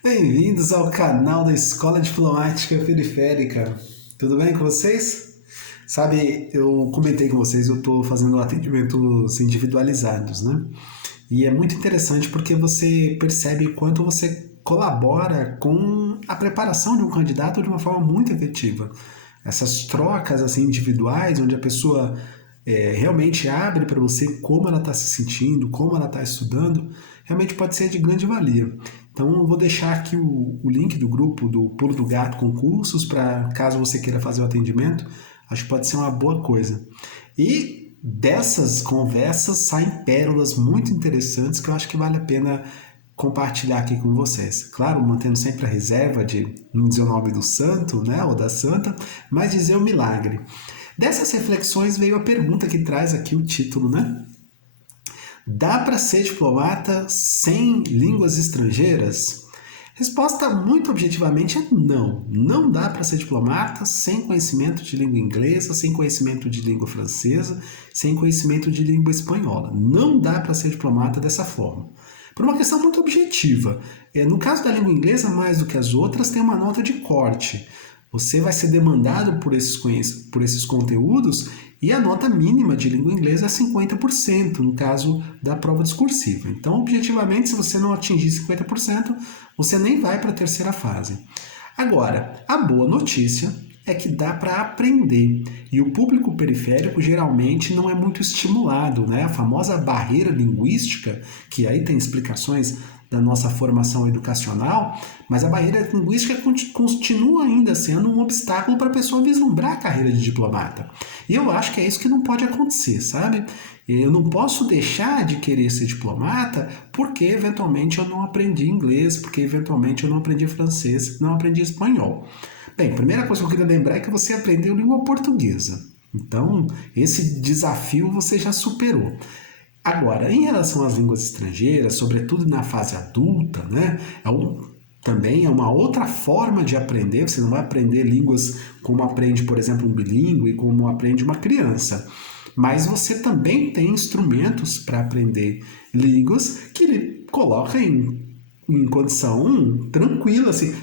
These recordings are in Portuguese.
Bem-vindos ao canal da Escola Diplomática Periférica. Tudo bem com vocês? Sabe, eu comentei com vocês, eu estou fazendo atendimentos individualizados, né? E é muito interessante porque você percebe o quanto você colabora com a preparação de um candidato de uma forma muito efetiva. Essas trocas assim individuais, onde a pessoa realmente abre para você como ela está se sentindo, como ela está estudando, realmente pode ser de grande valia. Então eu vou deixar aqui o link do grupo do Pulo do Gato Concursos para caso você queira fazer o atendimento, acho que pode ser uma boa coisa. E dessas conversas saem pérolas muito interessantes que eu acho que vale a pena compartilhar aqui com vocês. Claro, mantendo sempre a reserva de não dizer o nome do santo, né, ou da santa, mas dizer o milagre. Dessas reflexões veio a pergunta que traz aqui o título, né? Dá para ser diplomata sem línguas estrangeiras? Resposta muito objetivamente é não. Não dá para ser diplomata sem conhecimento de língua inglesa, sem conhecimento de língua francesa, sem conhecimento de língua espanhola. Não dá para ser diplomata dessa forma. Por uma questão muito objetiva. No caso da língua inglesa, mais do que as outras, tem uma nota de corte. Você vai ser demandado por esses conteúdos e a nota mínima de língua inglesa é 50%, no caso da prova discursiva. Então, objetivamente, se você não atingir 50%, você nem vai para a terceira fase. Agora, a boa notícia é que dá para aprender. E o público periférico geralmente não é muito estimulado, né? A famosa barreira linguística, que aí tem explicações da nossa formação educacional, mas a barreira linguística continua ainda sendo um obstáculo para a pessoa vislumbrar a carreira de diplomata. E eu acho que é isso que não pode acontecer, sabe? Eu não posso deixar de querer ser diplomata porque eventualmente eu não aprendi inglês, porque eventualmente eu não aprendi francês, não aprendi espanhol. Bem, a primeira coisa que eu queria lembrar é que você aprendeu língua portuguesa. Então, esse desafio você já superou. Agora, em relação às línguas estrangeiras, sobretudo na fase adulta, né, também é uma outra forma de aprender. Você não vai aprender línguas como aprende, por exemplo, um bilíngue, como aprende uma criança. Mas você também tem instrumentos para aprender línguas que lhe coloca em condição tranquila, assim,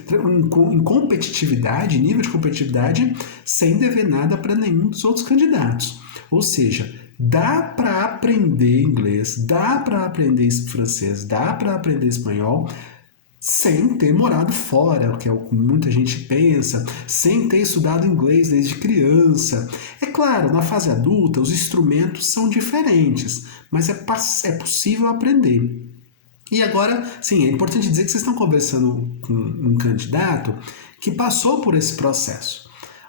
em competitividade, nível de competitividade, sem dever nada para nenhum dos outros candidatos. Ou seja, dá para aprender inglês, dá para aprender francês, dá para aprender espanhol sem ter morado fora, o que é o que muita gente pensa, sem ter estudado inglês desde criança. É claro, na fase adulta os instrumentos são diferentes, mas é possível aprender. E agora, sim, é importante dizer que vocês estão conversando com um candidato que passou por esse processo.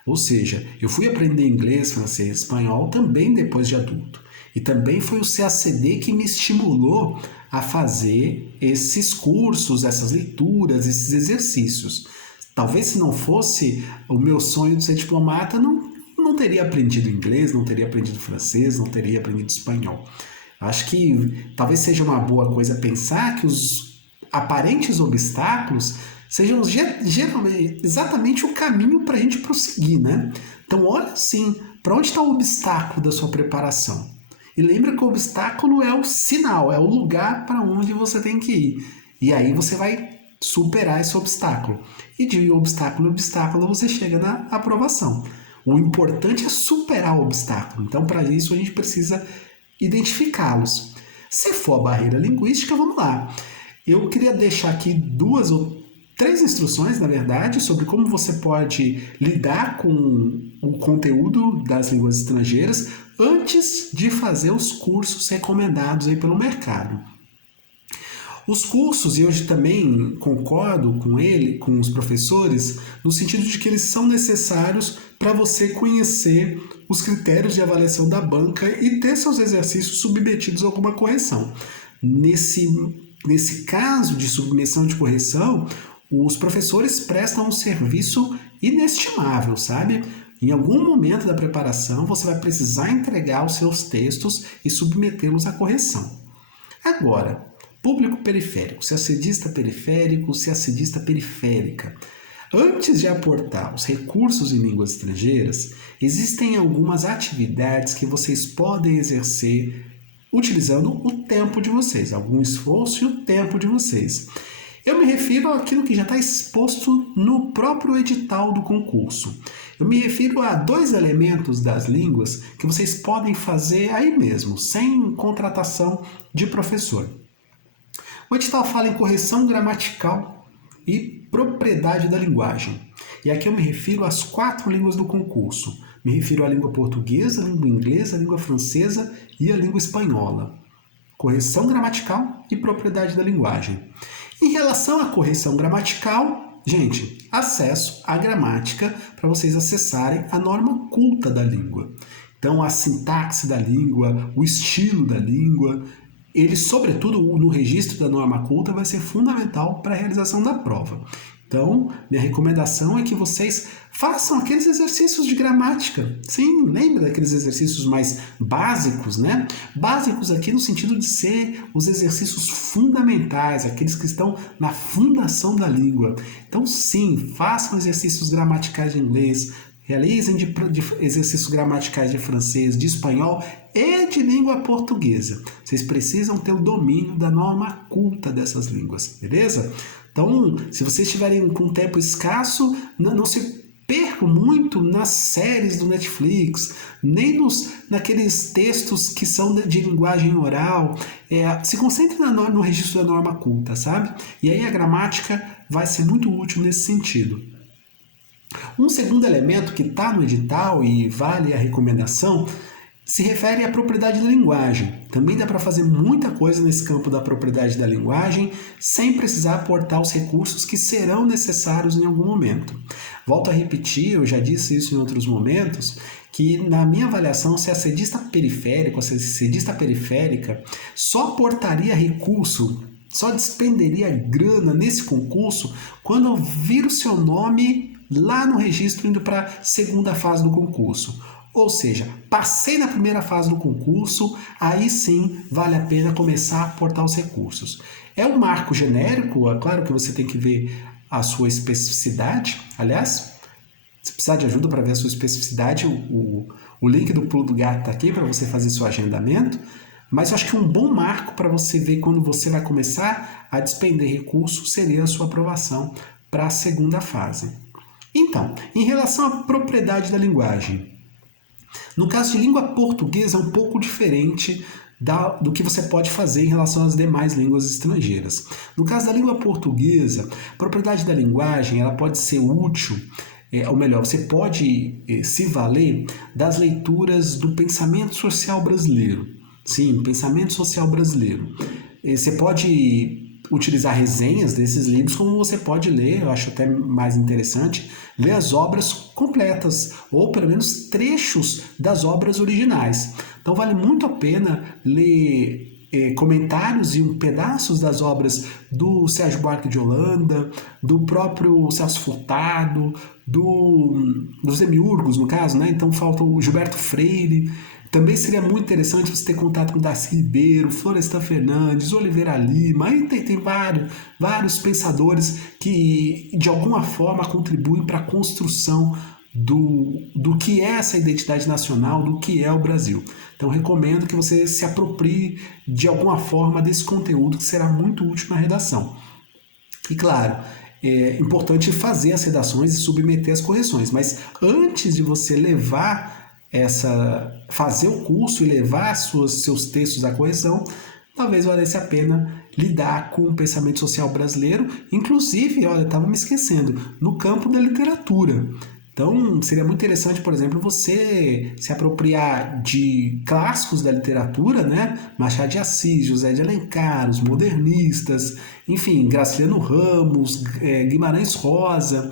Ou seja, eu fui aprender inglês, francês, espanhol também depois de adulto. E também foi o CACD que me estimulou a fazer esses cursos, essas leituras, esses exercícios. Talvez se não fosse o meu sonho de ser diplomata, não teria aprendido inglês, não teria aprendido francês, não teria aprendido espanhol. Acho que talvez seja uma boa coisa pensar que os aparentes obstáculos sejam geralmente exatamente o caminho para a gente prosseguir, né? Então olha assim, para onde está o obstáculo da sua preparação? E lembra que o obstáculo é o sinal, é o lugar para onde você tem que ir. E aí você vai superar esse obstáculo. E de obstáculo em obstáculo você chega na aprovação. O importante é superar o obstáculo. Então, para isso, a gente precisa identificá-los. Se for a barreira linguística, vamos lá. Eu queria deixar aqui duas ou três instruções, na verdade, sobre como você pode lidar com o conteúdo das línguas estrangeiras antes de fazer os cursos recomendados aí pelo mercado. Os cursos, e hoje também concordo com ele, com os professores, no sentido de que eles são necessários para você conhecer os critérios de avaliação da banca e ter seus exercícios submetidos a alguma correção. Nesse caso de submissão de correção, os professores prestam um serviço inestimável, sabe? Em algum momento da preparação, você vai precisar entregar os seus textos e submetê-los à correção. Agora, público periférico, CACDista periférico, CACDista periférica. Antes de aportar os recursos em línguas estrangeiras, existem algumas atividades que vocês podem exercer utilizando o tempo de vocês, algum esforço e o tempo de vocês. Eu me refiro àquilo que já está exposto no próprio edital do concurso. Eu me refiro a 2 elementos das línguas que vocês podem fazer aí mesmo, sem contratação de professor. O edital fala em correção gramatical e propriedade da linguagem. E aqui eu me refiro às 4 línguas do concurso. Me refiro à língua portuguesa, à língua inglesa, à língua francesa e à língua espanhola. Correção gramatical e propriedade da linguagem. Em relação à correção gramatical, gente, acesso à gramática para vocês acessarem a norma culta da língua. Então, a sintaxe da língua, o estilo da língua, ele, sobretudo, no registro da norma culta, vai ser fundamental para a realização da prova. Então, minha recomendação é que vocês façam aqueles exercícios de gramática. Sim, lembra daqueles exercícios mais básicos, né? Básicos aqui no sentido de ser os exercícios fundamentais, aqueles que estão na fundação da língua. Então, sim, façam exercícios gramaticais de inglês, realizem de exercícios gramaticais de francês, de espanhol e de língua portuguesa. Vocês precisam ter o domínio da norma culta dessas línguas, beleza? Então, se vocês estiverem com tempo escasso, não se percam muito nas séries do Netflix, nem naqueles textos que são de linguagem oral. Se concentre no registro da norma culta, sabe? E aí a gramática vai ser muito útil nesse sentido. Um segundo elemento que está no edital e vale a recomendação se refere à propriedade da linguagem. Também dá para fazer muita coisa nesse campo da propriedade da linguagem sem precisar aportar os recursos que serão necessários em algum momento. Volto a repetir, eu já disse isso em outros momentos, que na minha avaliação, se a cedista periférica, ou se a cedista periférica só aportaria recurso, só despenderia grana nesse concurso quando vir o seu nome lá no registro indo para a segunda fase do concurso. Ou seja, passei na primeira fase do concurso, aí sim vale a pena começar a aportar os recursos. É um marco genérico, é claro que você tem que ver a sua especificidade. Aliás, se precisar de ajuda para ver a sua especificidade, o link do Pulo do Gato está aqui para você fazer seu agendamento. Mas eu acho que um bom marco para você ver quando você vai começar a despender recursos seria a sua aprovação para a segunda fase. Então, em relação à propriedade da linguagem, no caso de língua portuguesa é um pouco diferente do que você pode fazer em relação às demais línguas estrangeiras. No caso da língua portuguesa, a propriedade da linguagem ela pode ser útil, ou melhor, você pode se valer das leituras do pensamento social brasileiro. Sim, pensamento social brasileiro. Você pode utilizar resenhas desses livros, como você pode ler, eu acho até mais interessante, ler as obras completas, ou pelo menos trechos das obras originais. Então vale muito a pena ler comentários e pedaços das obras do Sérgio Buarque de Holanda, do próprio Celso Furtado, dos demiurgos, no caso, né? Então falta o Gilberto Freire. Também seria muito interessante você ter contato com Darcy Ribeiro, Florestan Fernandes, Oliveira Lima, aí tem vários pensadores que de alguma forma contribuem para a construção do que é essa identidade nacional, do que é o Brasil. Então recomendo que você se aproprie de alguma forma desse conteúdo que será muito útil na redação. E claro, é importante fazer as redações e submeter as correções, mas antes de você fazer o curso e levar seus textos à correção, talvez valesse a pena lidar com o pensamento social brasileiro, inclusive, olha, eu estava me esquecendo, no campo da literatura. Então, seria muito interessante, por exemplo, você se apropriar de clássicos da literatura, né? Machado de Assis, José de Alencar, os modernistas, enfim, Graciliano Ramos, Guimarães Rosa,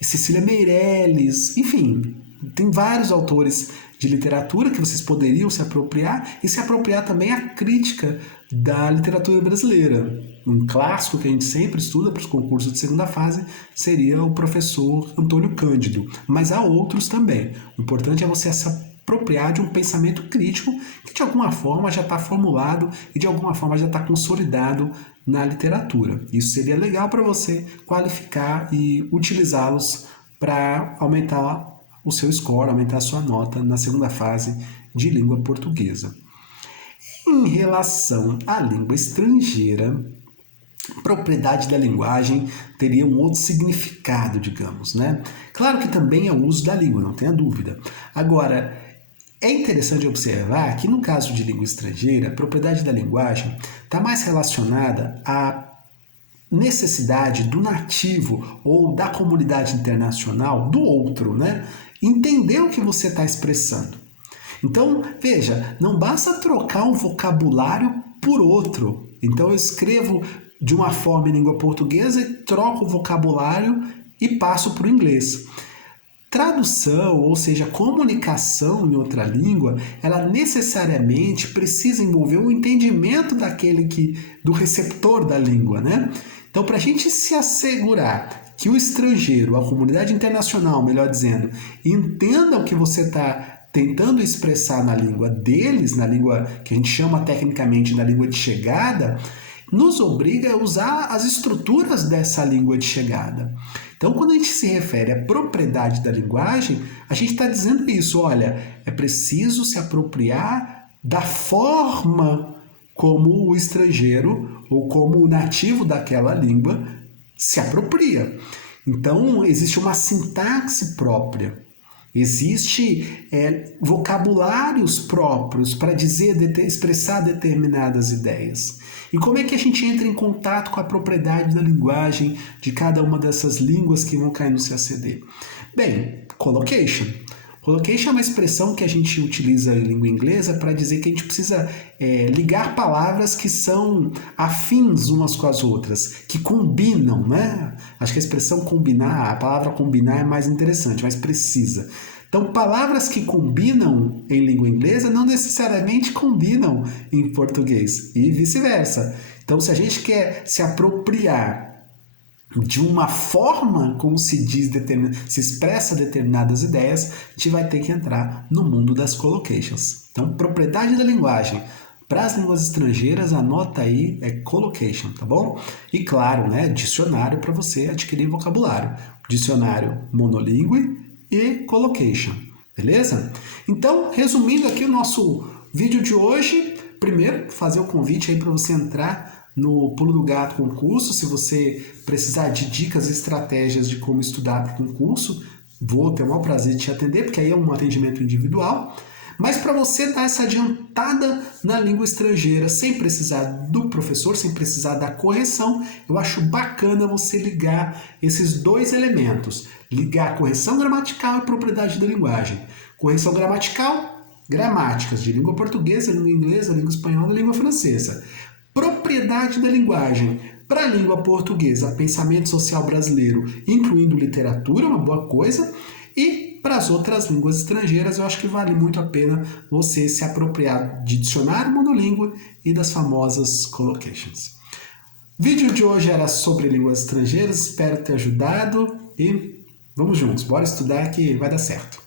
Cecília Meirelles, enfim, tem vários autores de literatura que vocês poderiam se apropriar e se apropriar também a crítica da literatura brasileira. Um clássico que a gente sempre estuda para os concursos de segunda fase seria o professor Antônio Cândido, mas há outros também. O importante é você se apropriar de um pensamento crítico que de alguma forma já está formulado e de alguma forma já está consolidado na literatura. Isso seria legal para você qualificar e utilizá-los para aumentar o seu score, aumentar a sua nota na segunda fase de língua portuguesa. Em relação à língua estrangeira, propriedade da linguagem teria um outro significado, digamos, né? Claro que também é o uso da língua, não tenha dúvida. Agora, é interessante observar que no caso de língua estrangeira, a propriedade da linguagem está mais relacionada à necessidade do nativo ou da comunidade internacional, do outro, né? Entender o que você está expressando. Então, veja, não basta trocar um vocabulário por outro. Então, eu escrevo de uma forma em língua portuguesa e troco o vocabulário e passo para o inglês. Tradução, ou seja, comunicação em outra língua, ela necessariamente precisa envolver o entendimento do receptor da língua, né? Então, para a gente se assegurar que o estrangeiro, a comunidade internacional, melhor dizendo, entenda o que você está tentando expressar na língua deles, na língua que a gente chama tecnicamente da língua de chegada, nos obriga a usar as estruturas dessa língua de chegada. Então, quando a gente se refere à propriedade da linguagem, a gente está dizendo isso, olha, é preciso se apropriar da forma como o estrangeiro ou como o nativo daquela língua se apropria. Então, existe uma sintaxe própria. Existe vocabulários próprios para expressar determinadas ideias. E como é que a gente entra em contato com a propriedade da linguagem de cada uma dessas línguas que vão cair no CACD? Bem, collocation. Collocation é uma expressão que a gente utiliza em língua inglesa para dizer que a gente precisa ligar palavras que são afins umas com as outras, que combinam, né? Acho que a expressão combinar, a palavra combinar é mais interessante, mais precisa. Então, palavras que combinam em língua inglesa não necessariamente combinam em português e vice-versa. Então, se a gente quer se apropriar de uma forma como se expressa determinadas ideias, a gente vai ter que entrar no mundo das collocations. Então, propriedade da linguagem. Para as línguas estrangeiras, anota aí, é collocation, tá bom? E claro, né, dicionário para você adquirir vocabulário. Dicionário monolíngue e collocation, beleza? Então, resumindo aqui o nosso vídeo de hoje, primeiro, fazer o convite aí para você entrar no Pulo do Gato concurso. Se você precisar de dicas e estratégias de como estudar para o concurso, vou ter o maior prazer de te atender, porque aí é um atendimento individual. Mas para você dar essa adiantada na língua estrangeira, sem precisar do professor, sem precisar da correção, eu acho bacana você ligar esses dois elementos. Ligar correção gramatical e propriedade da linguagem. Correção gramatical, gramáticas de língua portuguesa, língua inglesa, língua espanhola e língua francesa. Propriedade da linguagem para a língua portuguesa, pensamento social brasileiro, incluindo literatura, uma boa coisa, e para as outras línguas estrangeiras, eu acho que vale muito a pena você se apropriar de dicionário monolíngue e das famosas collocations. O vídeo de hoje era sobre línguas estrangeiras, espero ter ajudado e vamos juntos, bora estudar que vai dar certo.